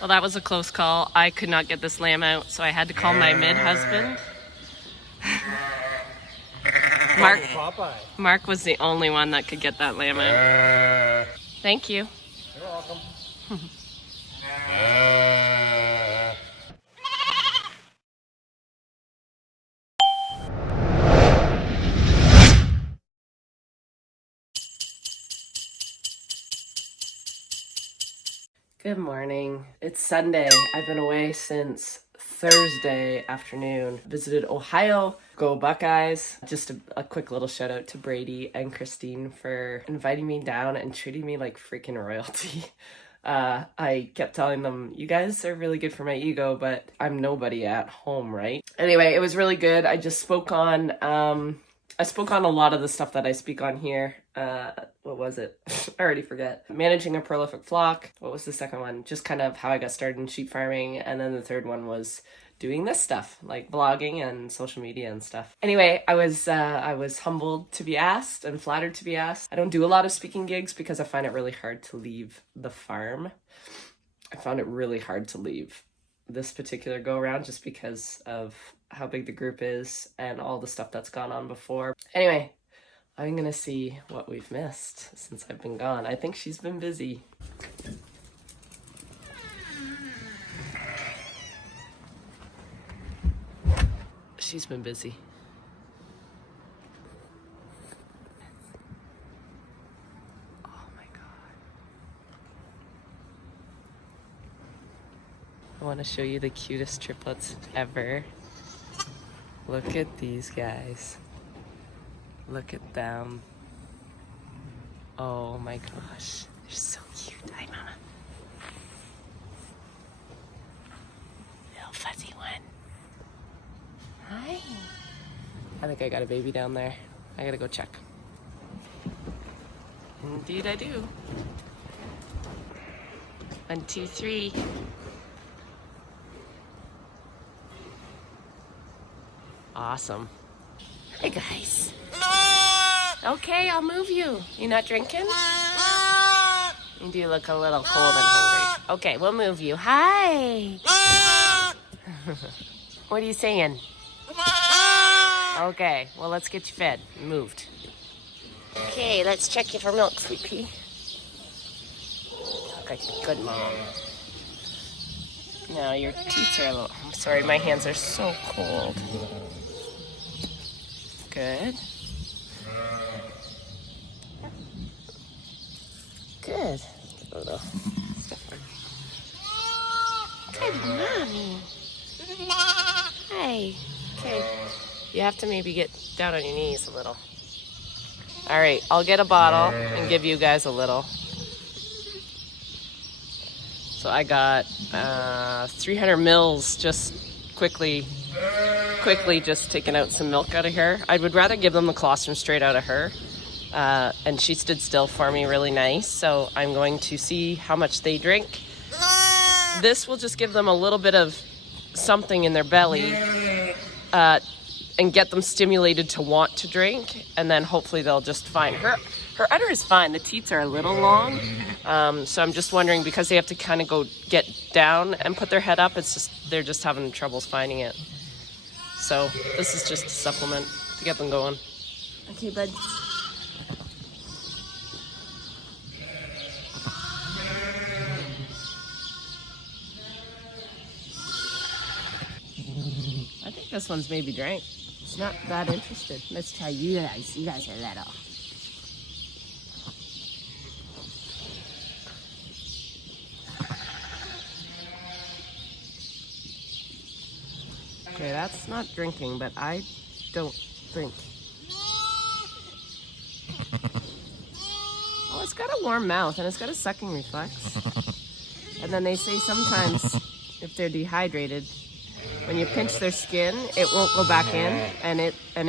Well, that was a close call. I could not get this lamb out, so I had to call my mid-husband. Mark was the only one that could get that lamb out. Thank you. You're welcome. Good morning. It's Sunday. I've been away since Thursday afternoon. Visited Ohio. Go Buckeyes. Just a quick little shout out to Brady and Christine for inviting me down and treating me like freaking royalty. I kept telling them, you guys are really good for my ego, but I'm nobody at home, right? Anyway, it was really good. I just spoke on a lot of the stuff that I speak on here. What was it? I already forget. Managing a prolific flock. What was the second one? Just kind of how I got started in sheep farming. And then the third one was doing this stuff, like blogging and social media and stuff. Anyway, I was humbled to be asked and flattered to be asked. I don't do a lot of speaking gigs because I find it really hard to leave the farm. I found it really hard to leave this particular go around just because of how big the group is and all the stuff that's gone on before. Anyway, I'm gonna see what we've missed since I've been gone. I think she's been busy. She's been busy. Oh my God. I want to show you the cutest triplets ever. Look at these guys. Look at them. Oh my gosh. They're so cute. Hi, Mama. Little fuzzy one. Hi. I think I got a baby down there. I gotta go check. Indeed I do. 1, 2, 3. Awesome. Hi guys. Okay, I'll move you. You not drinking? You do look a little cold and hungry. Okay, we'll move you. Hi. What are you saying? Okay, well let's get you fed. Moved. Okay, let's check you for milk, sweet pea. Look like a good mom. No, your teeth are a little... I'm sorry, my hands are so cold. Good. Good. Get a little stuff on. Good mommy. Hi. Okay. You have to maybe get down on your knees a little. All right, I'll get a bottle and give you guys a little. So I got 300 mils just quickly just taking out some milk out of her. I would rather give them the colostrum straight out of her. And she stood still for me really nice. So I'm going to see how much they drink. This will just give them a little bit of something in their belly and get them stimulated to want to drink. And then hopefully they'll just find her. Her udder is fine. The teats are a little long. So I'm just wondering, because they have to kind of go get down and put their head up, they're just having troubles finding it. So this is just a supplement to get them going. Okay, bud. I think this one's maybe drank. It's not that interested. Let's try you guys. You guys are little. Okay, that's not drinking, but I don't drink. Oh, it's got a warm mouth and it's got a sucking reflex. And then they say sometimes if they're dehydrated, when you pinch their skin, it won't go back in, and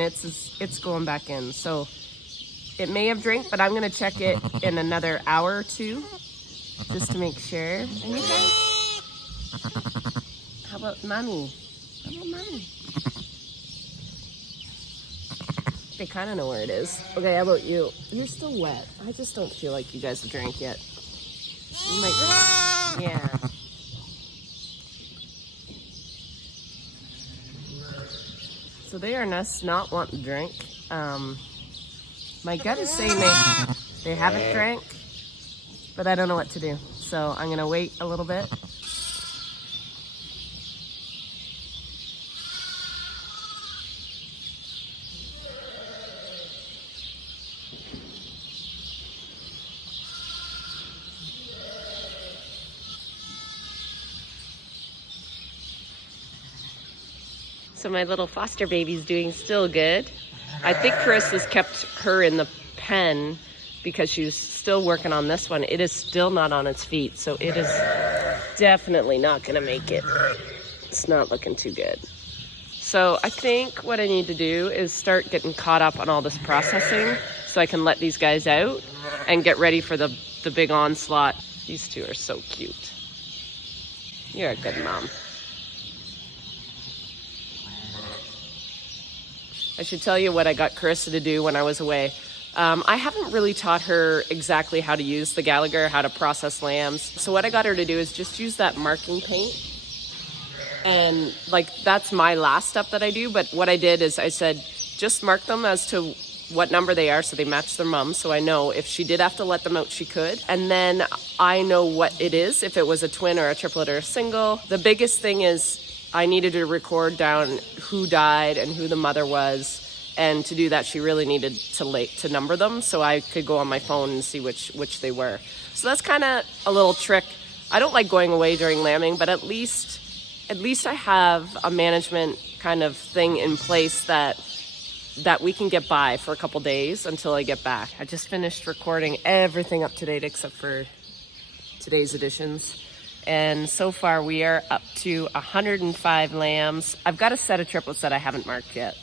it's going back in. So it may have drank, but I'm gonna check it in another hour or two, just to make sure. And you guys, how about mommy? How about mommy? They kind of know where it is. Okay, how about you? You're still wet. I just don't feel like you guys have drank yet. You might, yeah. So they are not wanting to drink. My gut is saying they haven't drank, but I don't know what to do. So I'm gonna wait a little bit. So my little foster baby's doing still good. I think Chris has kept her in the pen because she's still working on this one. It is still not on its feet, so it is definitely not gonna make it. It's not looking too good. So I think what I need to do is start getting caught up on all this processing so I can let these guys out and get ready for the big onslaught. These two are so cute. You're a good mom. I should tell you what I got Carissa to do when I was away. I haven't really taught her exactly how to use the Gallagher, how to process lambs. So what I got her to do is just use that marking paint. And like, that's my last step that I do. But what I did is I said, just mark them as to what number they are so they match their mom. So I know if she did have to let them out, she could. And then I know what it is, if it was a twin or a triplet or a single. The biggest thing is I needed to record down who died and who the mother was. And to do that, she really needed to number them so I could go on my phone and see which they were. So that's kind of a little trick. I don't like going away during lambing, but at least I have a management kind of thing in place that we can get by for a couple days until I get back. I just finished recording everything up to date except for today's editions. And so far we are up to 105 lambs. I've got a set of triplets that I haven't marked yet.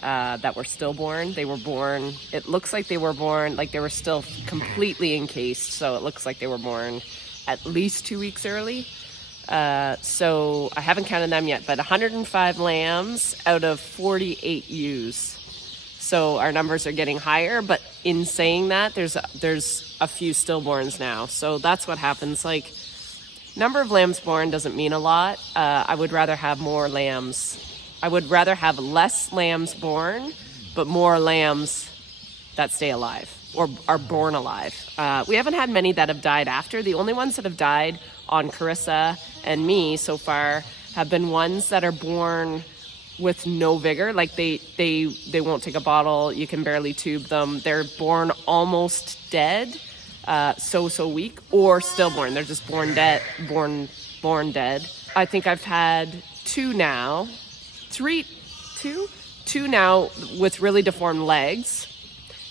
That were stillborn. They were born, it looks like they were born, like they were still completely encased. So it looks like they were born at least 2 weeks early. So I haven't counted them yet, but 105 lambs out of 48 ewes. So our numbers are getting higher, but in saying that, there's a few stillborns now. So that's what happens. Like, number of lambs born doesn't mean a lot. I would rather have more lambs. I would rather have less lambs born, but more lambs that stay alive or are born alive. We haven't had many that have died after. The only ones that have died on Carissa and me so far have been ones that are born with no vigor. Like they won't take a bottle. You can barely tube them. They're born almost dead, so weak, or stillborn. They're just born dead. I think I've had two now with really deformed legs,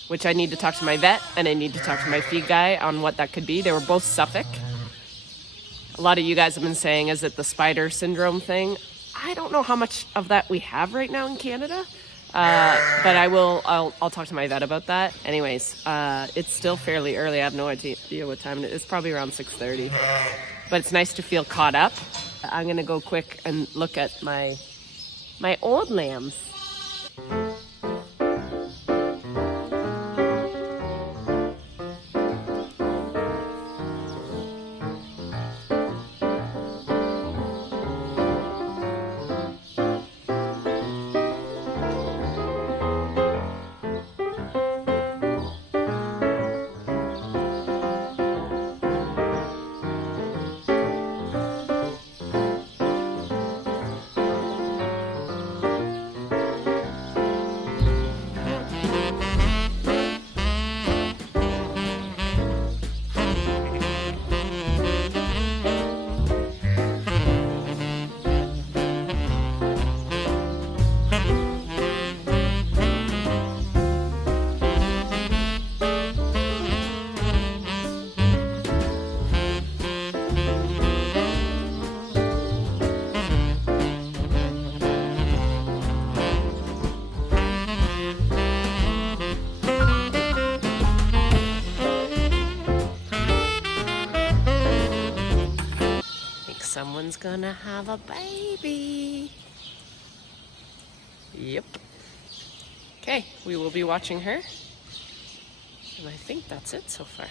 which I need to talk to my vet and I need to talk to my feed guy on what that could be. They were both Suffolk. A lot of you guys have been saying, is it the spider syndrome thing? I don't know how much of that we have right now in Canada, but I'll talk to my vet about that. Anyways, it's still fairly early. I have no idea what time it is. It's probably around 6:30, but it's nice to feel caught up. I'm gonna go quick and look at my old lambs. Someone's gonna have a baby. Yep. Okay, we will be watching her. And I think that's it so far. I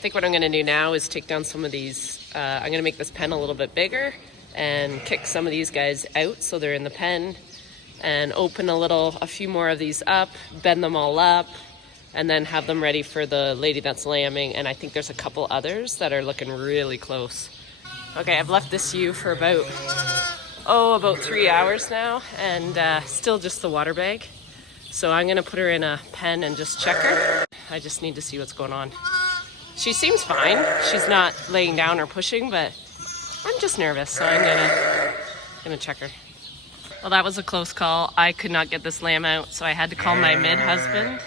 think what I'm gonna do now is take down some of these. I'm gonna make this pen a little bit bigger and kick some of these guys out so they're in the pen, and open a few more of these up, bend them all up, and then have them ready for the lady that's lambing. And I think there's a couple others that are looking really close. Okay, I've left this ewe for about 3 hours now, and still just the water bag. So I'm gonna put her in a pen and just check her. I just need to see what's going on. She seems fine. She's not laying down or pushing, but I'm just nervous, so I'm gonna check her. Well, that was a close call. I could not get this lamb out, so I had to call my mid-husband.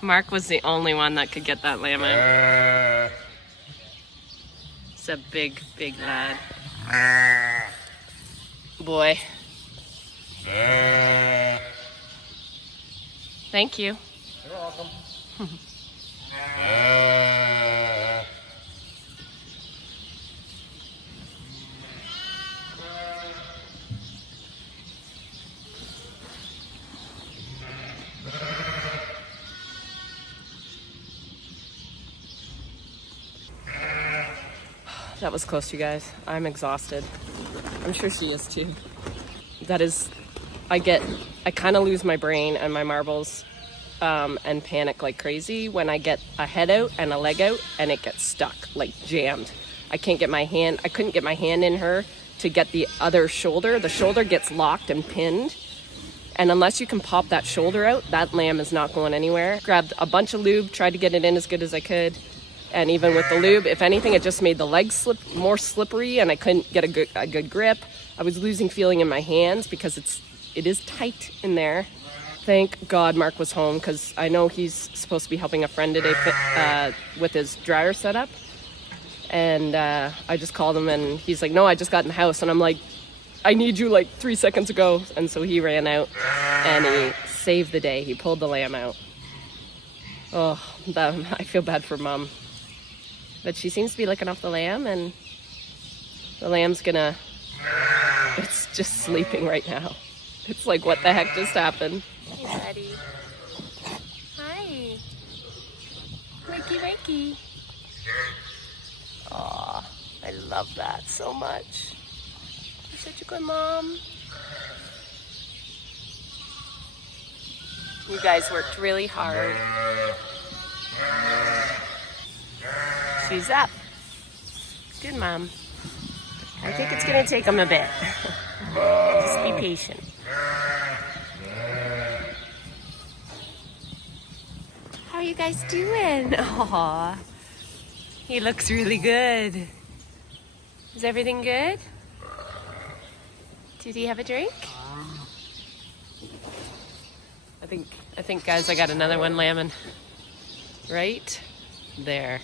Mark was the only one that could get that lamb out. It's a big, big lad. Boy. Thank you. You're welcome. That was close, you guys. I'm exhausted. I'm sure she is too. I kind of lose my brain and my marbles and panic like crazy when I get a head out and a leg out and it gets stuck, like jammed. I couldn't get my hand in her to get the other shoulder. The shoulder gets locked and pinned. And unless you can pop that shoulder out, that lamb is not going anywhere. Grabbed a bunch of lube, tried to get it in as good as I could. And even with the lube, if anything, it just made the legs more slippery and I couldn't get a good grip. I was losing feeling in my hands because it is tight in there. Thank God Mark was home, because I know he's supposed to be helping a friend today with his dryer setup. And I just called him and he's like, no, I just got in the house. And I'm like, I need you like 3 seconds ago. And so he ran out and he saved the day. He pulled the lamb out. Oh, I feel bad for Mom. But she seems to be licking off the lamb, and the lamb's it's just sleeping right now. It's like, what the heck just happened? Hey, buddy. Hi. Wakey, wakey. Aw, I love that so much. You're such a good mom. You guys worked really hard. She's up. Good, Mom. I think it's gonna take them a bit. Just be patient. How are you guys doing? Aw, he looks really good. Is everything good? Did he have a drink? I think, guys, I got another one lambing right there.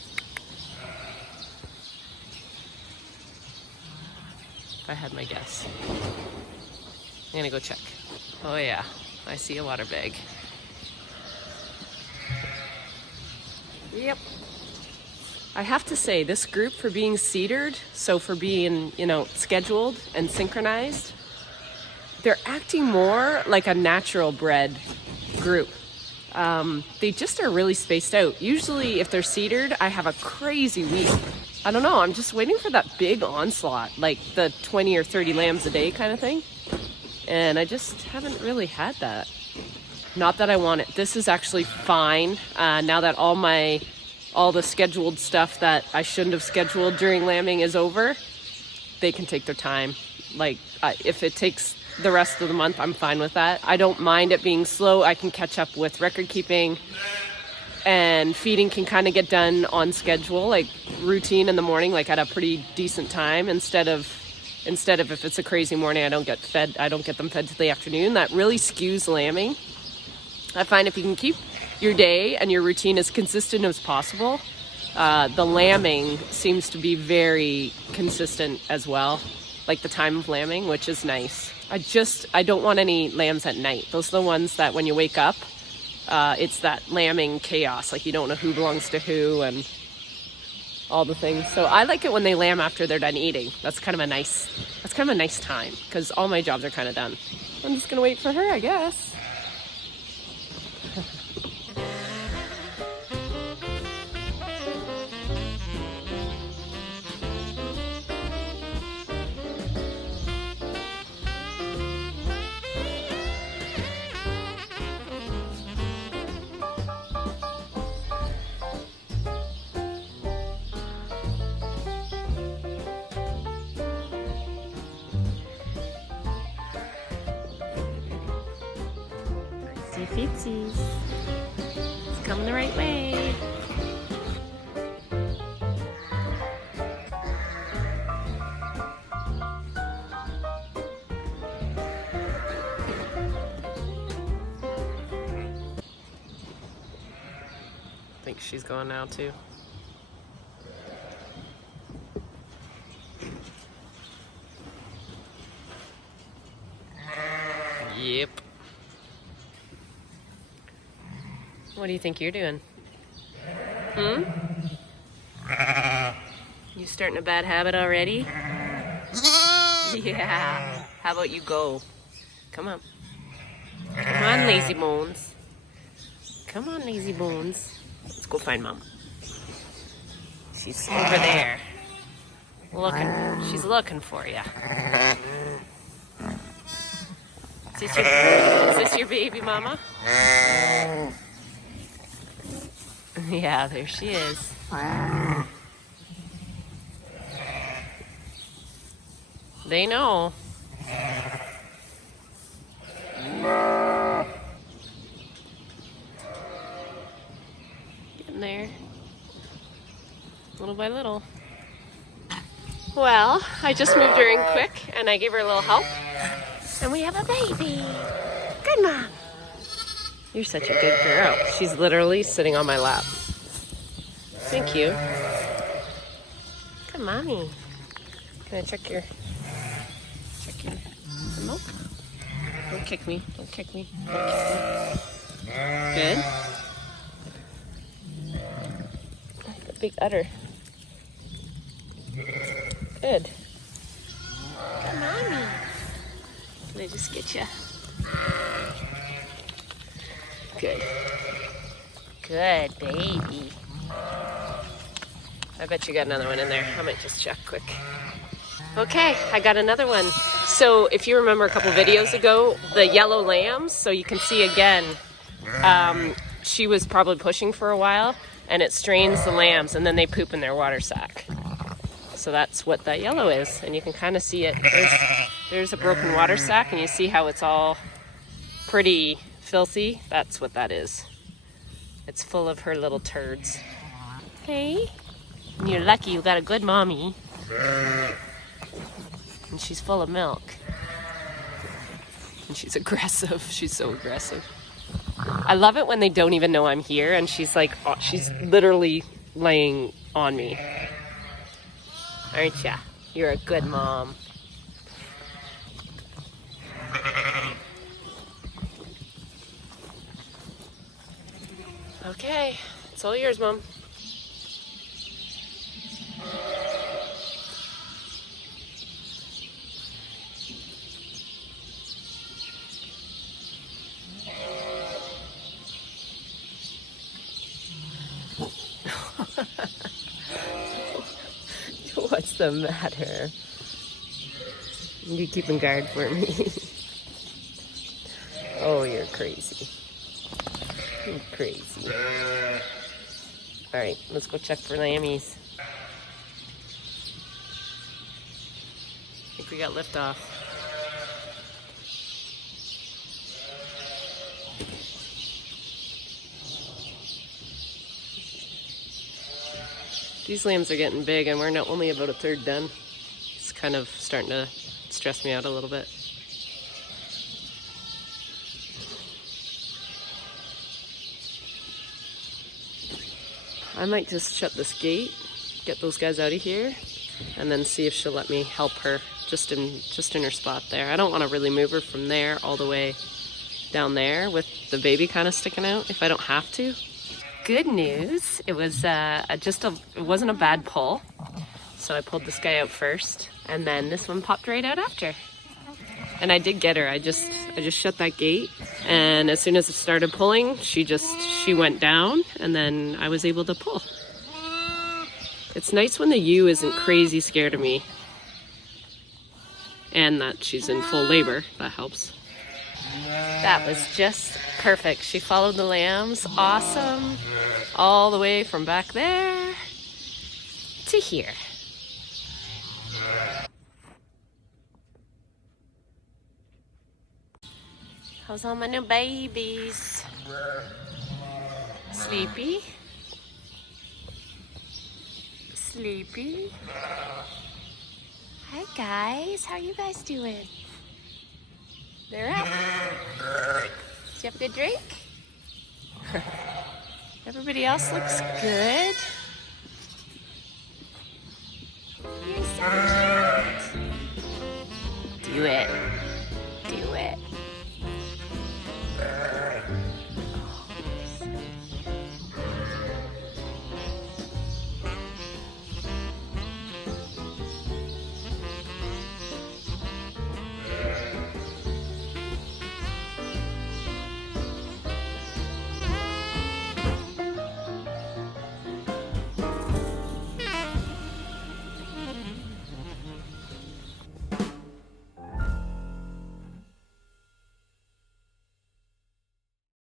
I had my guess. I'm gonna go check. Oh yeah, I see a water bag. Yep. I have to say, this group, for being seedered, so for being, scheduled and synchronized, they're acting more like a natural bred group. They just are really spaced out. Usually if they're seedered, I have a crazy week. I don't know, I'm just waiting for that big onslaught, like the 20 or 30 lambs a day kind of thing. And I just haven't really had that. Not that I want it. This is actually fine. Now that all the scheduled stuff that I shouldn't have scheduled during lambing is over, they can take their time. Like, if it takes the rest of the month, I'm fine with that. I don't mind it being slow. I can catch up with record keeping. And feeding can kind of get done on schedule, like routine in the morning, like at a pretty decent time, instead of if it's a crazy morning, I don't get them fed till the afternoon. That really skews lambing. I find if you can keep your day and your routine as consistent as possible, the lambing seems to be very consistent as well, like the time of lambing, which is nice. I don't want any lambs at night. Those are the ones that when you wake up, it's that lambing chaos, like you don't know who belongs to who and all the things. So I like it when they lamb after they're done eating. That's kind of a nice time, because all my jobs are kind of done. I'm just gonna wait for her, I guess. Beetsies. It's coming the right way. I think she's going now too. Yep. What do you think you're doing? You starting a bad habit already? Yeah. How about you go? Come on. Come on, lazy bones. Come on, lazy bones. Let's go find Mom. She's over there. She's looking for you. Is this your baby mama? Yeah, there she is. They know. Getting there. Little by little. Well, I just moved her in quick and I gave her a little help. And we have a baby. Good mom. You're such a good girl. She's literally sitting on my lap. Thank you. Good mommy. Can I check your milk? Don't kick me. Don't kick me. Don't kick me. Good. The big udder. Good. Good mommy. Can I just get you? Good. Good baby. I bet you got another one in there. I might just check quick. Okay, I got another one. So if you remember a couple videos ago, the yellow lambs, so you can see again, she was probably pushing for a while and it strains the lambs and then they poop in their water sack. So that's what that yellow is. And you can kind of see it. There's a broken water sack and you see how it's all pretty filthy. That's what that is. It's full of her little turds. Hey, and you're lucky you got a good mommy. And she's full of milk. And she's aggressive. She's so aggressive. I love it when they don't even know I'm here and she's like, she's literally laying on me. Aren't ya? You're a good mom. Okay, it's all yours, Mom. What's the matter? You keeping guard for me? Oh, you're crazy. You're crazy. All right, let's go check for lammies. I think we got liftoff. These lambs are getting big and we're only about a third done. It's kind of starting to stress me out a little bit. I might just shut this gate, get those guys out of here, and then see if she'll let me help her just in her spot there. I don't want to really move her from there all the way down there with the baby kind of sticking out if I don't have to. Good news, it was it wasn't a bad pull. So I pulled this guy out first and then this one popped right out after. And I did get her. I just shut that gate and as soon as it started pulling, she went down and then I was able to pull. It's nice when the ewe isn't crazy scared of me and that she's in full labor. That helps. That was just perfect. She followed the lambs. Awesome. All the way from back there to here. How's all my new babies? Sleepy? Sleepy? Hi guys, how you guys doing? They're up. Did you have a good drink? Everybody else looks good.